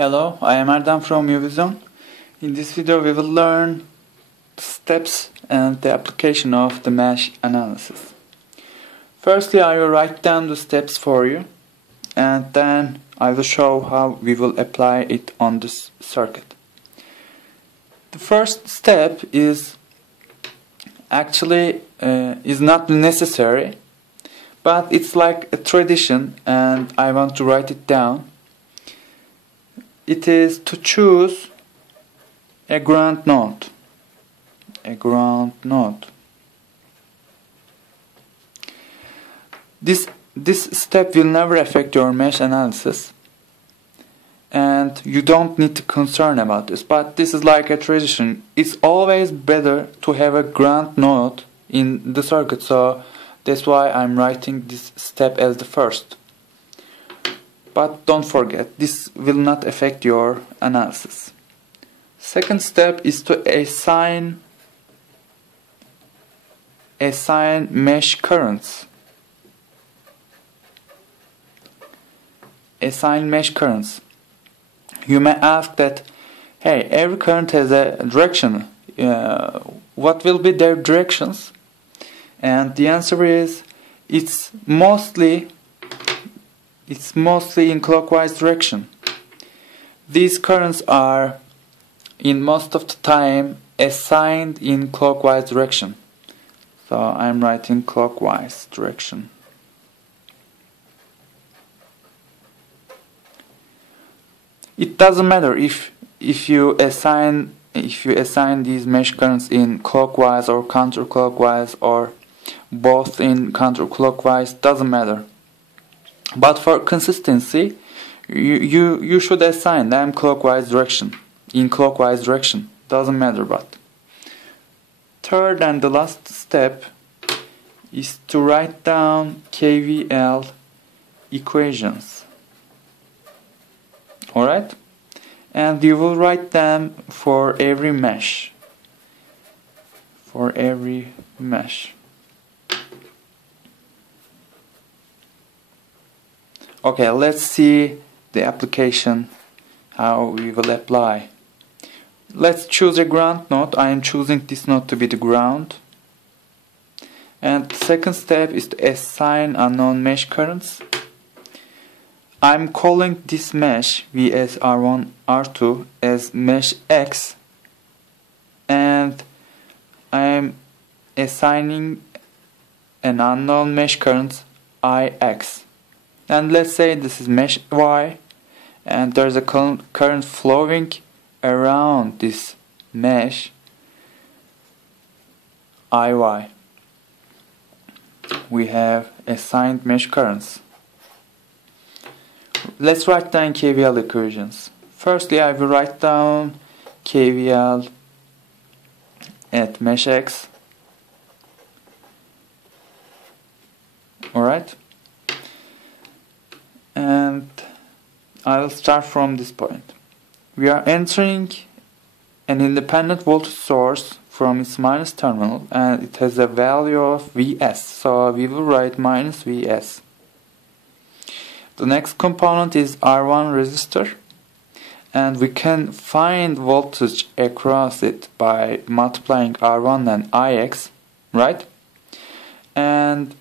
Hello, I am Erdem from Uvision. In this video we will learn the steps and the application of the mesh analysis. Firstly, I will write down the steps for you and then I will show how we will apply it on this circuit. The first step is actually is not necessary, but it's like a tradition and I want to write it down. It is to choose a ground node. A ground node. This step will never affect your mesh analysis, and you don't need to concern about this. But this is like a tradition. It's always better to have a ground node in the circuit, so that's why I'm writing this step as the first. But don't forget, this will not affect your analysis. Second step is to assign mesh currents. Assign mesh currents. You may ask that, hey, every current has a direction. What will be their directions? And the answer is, it's mostly in clockwise direction. These currents are, in most of the time, assigned in clockwise direction. So I'm writing clockwise direction. It doesn't matter if you assign these mesh currents in clockwise or counterclockwise or both in counterclockwise, doesn't matter. But for consistency, you should assign them clockwise direction, in clockwise direction. Doesn't matter. But third and the last step is to write down KVL equations. Alright? And you will write them for every mesh. For every mesh. Okay, let's see the application, how we will apply. Let's choose a ground node. I am choosing this node to be the ground. And the second step is to assign unknown mesh currents. I'm calling this mesh VS-R1, R2 as mesh X, and I am assigning an unknown mesh current IX. And let's say this is mesh Y, and there's a current flowing around this mesh IY. We have assigned mesh currents. Let's write down KVL equations. Firstly, I will write down KVL at mesh X. Alright? And I will start from this point. We are entering an independent voltage source from its minus terminal, and it has a value of Vs. So we will write minus Vs. The next component is R1 resistor, and we can find voltage across it by multiplying R1 and Ix, right? And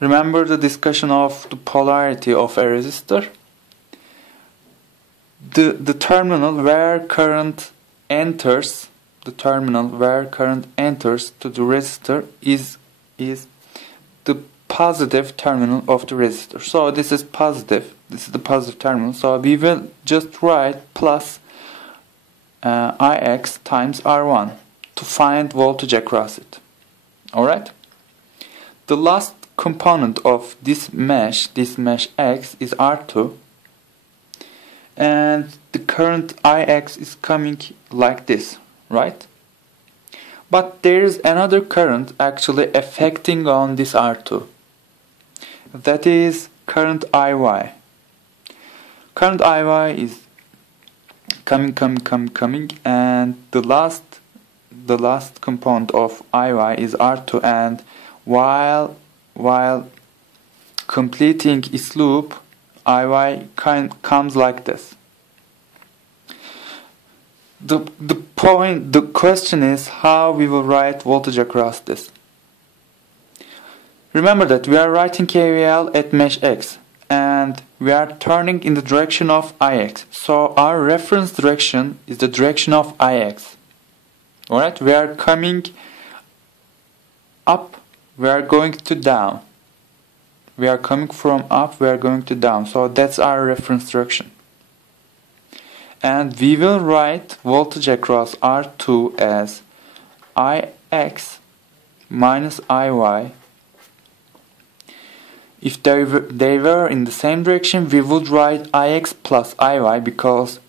remember the discussion of the polarity of a resistor? The terminal where current enters, to the resistor is the positive terminal of the resistor. So this is positive. This is the positive terminal. So we will just write plus Ix times R1 to find voltage across it. Alright? The last component of this mesh X, is R2, and the current Ix is coming like this, right? But there is another current actually affecting on this R2. That is current IY. Current IY is coming, and the last component of IY is R2, and while completing its loop, IY comes like this. the question is how we will write voltage across this. Remember that we are writing KVL at mesh X and we are turning in the direction of IX. So our reference direction is the direction of IX. Alright, we are coming up, we are going to down. We are coming from up, we are going to down. So that's our reference direction. And we will write voltage across R2 as IX minus IY. If they were in the same direction, we would write IX plus IY because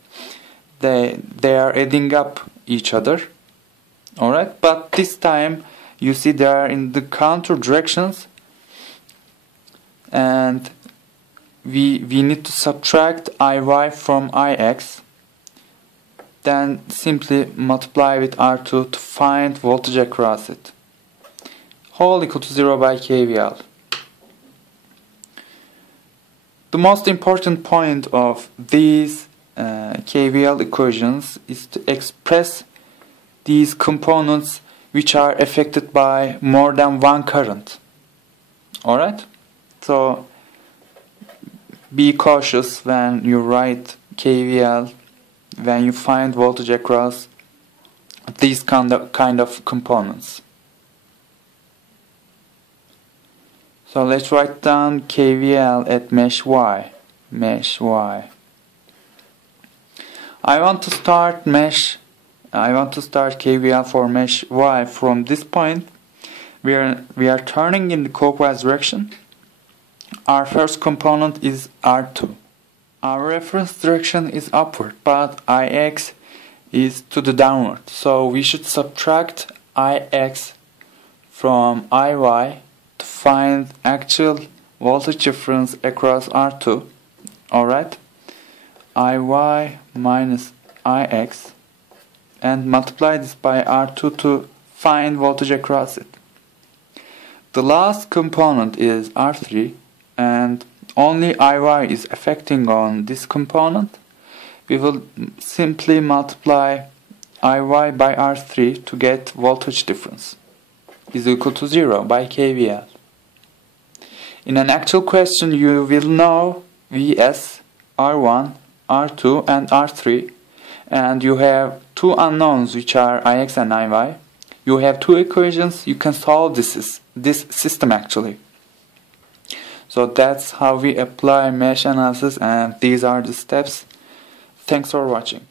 they are adding up each other. Alright, but this time you see they are in the counter directions and we need to subtract IY from IX. Then simply multiply with R2 to find voltage across it. Whole equal to 0 by KVL. The most important point of these KVL equations is to express these components which are affected by more than one current. Alright? So be cautious when you write KVL, when you find voltage across these kind of components. So let's write down KVL at mesh Y. Mesh Y. I want to start KVL for mesh Y from this point. We are turning in the clockwise direction. Our first component is R2. Our reference direction is upward, but IX is to the downward. So we should subtract IX from IY to find actual voltage difference across R2. Alright? IY minus IX and multiply this by R2 to find voltage across it. The last component is R3 and only IY is affecting on this component. We will simply multiply IY by R3 to get voltage difference is equal to 0 by KVL. In an actual question you will know Vs, R1, R2 and R3 and you have two unknowns which are Ix and Iy. You have two equations, you can solve this system actually. So that's how we apply mesh analysis and these are the steps. Thanks for watching.